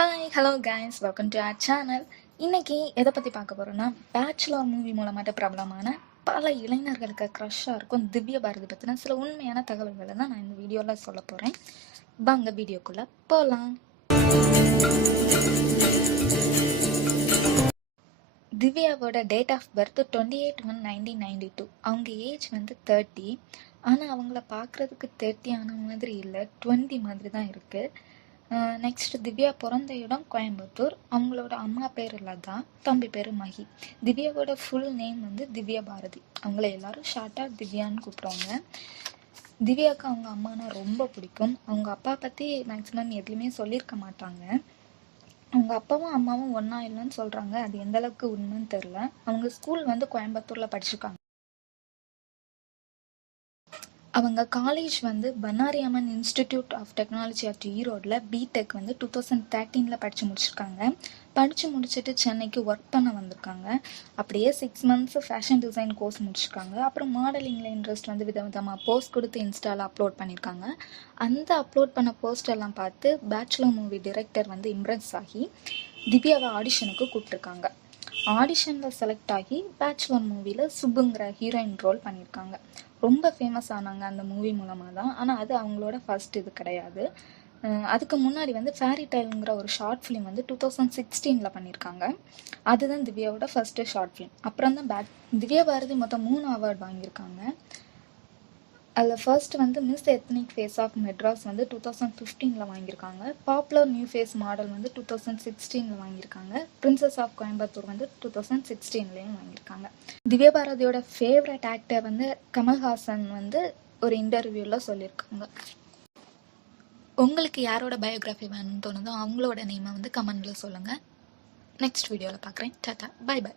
Hi hello guys welcome to our channel. இன்னைக்கு எதை பற்றி பார்க்க போகிறோன்னா, பேச்சுலர் மூவி மூலமாட்ட பிரபலமான பல இளைஞர்களுக்கு க்ரஷ்ஷாக இருக்கும் திவ்ய பாரதி பற்றின சில உண்மையான தகவல்களை தான் நான் இந்த வீடியோவில் சொல்ல போகிறேன். வாங்க வீடியோக்குள்ளே போகலாம். திவ்யாவோட டேட் ஆஃப் பர்த் 28/1/1992. அவங்க ஏஜ் வந்து 30. ஆனால் அவங்கள பார்க்குறதுக்கு 30 ஆன மாதிரி இல்லை, 20 மாதிரி தான் இருக்குது. நெக்ஸ்ட் திவ்யா பிறந்த இடம் கோயம்புத்தூர். அவங்களோட அம்மா பேர் லதா, தம்பி பேர் மஹி. திவ்யாவோட ஃபுல் நேம் வந்து திவ்யா பாரதி. அவங்கள எல்லாரும் ஷார்ட்டாக திவ்யான்னு கூப்பிடுவாங்க. திவ்யாவுக்கு அவங்க அம்மானா ரொம்ப பிடிக்கும். அவங்க அப்பா பற்றி மேக்ஸிமம் எதுலையுமே சொல்லியிருக்க மாட்டாங்க. அவங்க அப்பாவும் அம்மாவும் ஒன்றா இல்லைன்னு சொல்கிறாங்க. அது எந்த அளவுக்கு உண்மைன்னு தெரில. அவங்க ஸ்கூல் வந்து கோயம்புத்தூரில் படிச்சிருக்காங்க. அவங்க காலேஜ் வந்து பன்னாரி அம்மன் இன்ஸ்டிடியூட் ஆஃப் டெக்னாலஜி ஆஃப் ஈரோடில் பிடெக் வந்து 2013 படித்து முடிச்சிருக்காங்க. படித்து முடிச்சுட்டு சென்னைக்கு ஒர்க் பண்ண வந்திருக்காங்க. அப்படியே 6 months ஃபேஷன் டிசைன் கோர்ஸ் முடிச்சிருக்காங்க. அப்புறம் மாடலிங்கில் இன்ட்ரெஸ்ட் வந்து விதவிதமாக போஸ்ட் கொடுத்து இன்ஸ்டாவில் அப்லோட் பண்ணியிருக்காங்க. அந்த அப்லோட் பண்ண போஸ்ட் எல்லாம் பார்த்து பேச்சுலர் மூவி டைரக்டர் வந்து இம்ப்ரெஸ் ஆகி திவ்யாவை ஆடிஷனுக்கு கூப்பிட்டுருக்காங்க. ஆடிஷனில் செலக்ட் ஆகி பேச்சுலர் மூவியில் சுப்புங்கிற ஹீரோயின் ரோல் பண்ணியிருக்காங்க. ரொம்ப ஃபேமஸ் ஆனாங்க அந்த மூவி மூலமாக தான். ஆனால் அது அவங்களோட ஃபர்ஸ்ட் இது கிடையாது. அதுக்கு முன்னாடி வந்து ஃபேரி டைல்ங்கிற ஒரு ஷார்ட் ஃபிலிம் வந்து 2016 பண்ணியிருக்காங்க. அதுதான் திவ்யாவோட ஃபர்ஸ்ட் ஷார்ட் ஃபிலிம். அப்புறம் தான் திவ்யா பாரதி மொத்தம் 3 அவார்டு வாங்கியிருக்காங்க. அதில் ஃபர்ஸ்ட் வந்து miss ethnic face of Madras வந்து 2015 வாங்கியிருக்காங்க. பாப்புலர் நியூ ஃபேஸ் மாடல் வந்து 2016 வாங்கியிருக்காங்க. பிரின்சஸ் ஆஃப் கோயம்புத்தூர் வந்து 2016 வாங்கியிருக்காங்க. திவ்யா பாரதியோட ஃபேவரட் ஆக்டர் வந்து கமல்ஹாசன் வந்து ஒரு இன்டர்வியூவில் சொல்லியிருக்காங்க. உங்களுக்கு யாரோட பயோகிராஃபி வேணும்னு தோணுதோ அவங்களோட நேமை வந்து கமெண்ட்ல சொல்லுங்கள். நெக்ஸ்ட் வீடியோவில் பார்க்குறேன். Tata, bye by.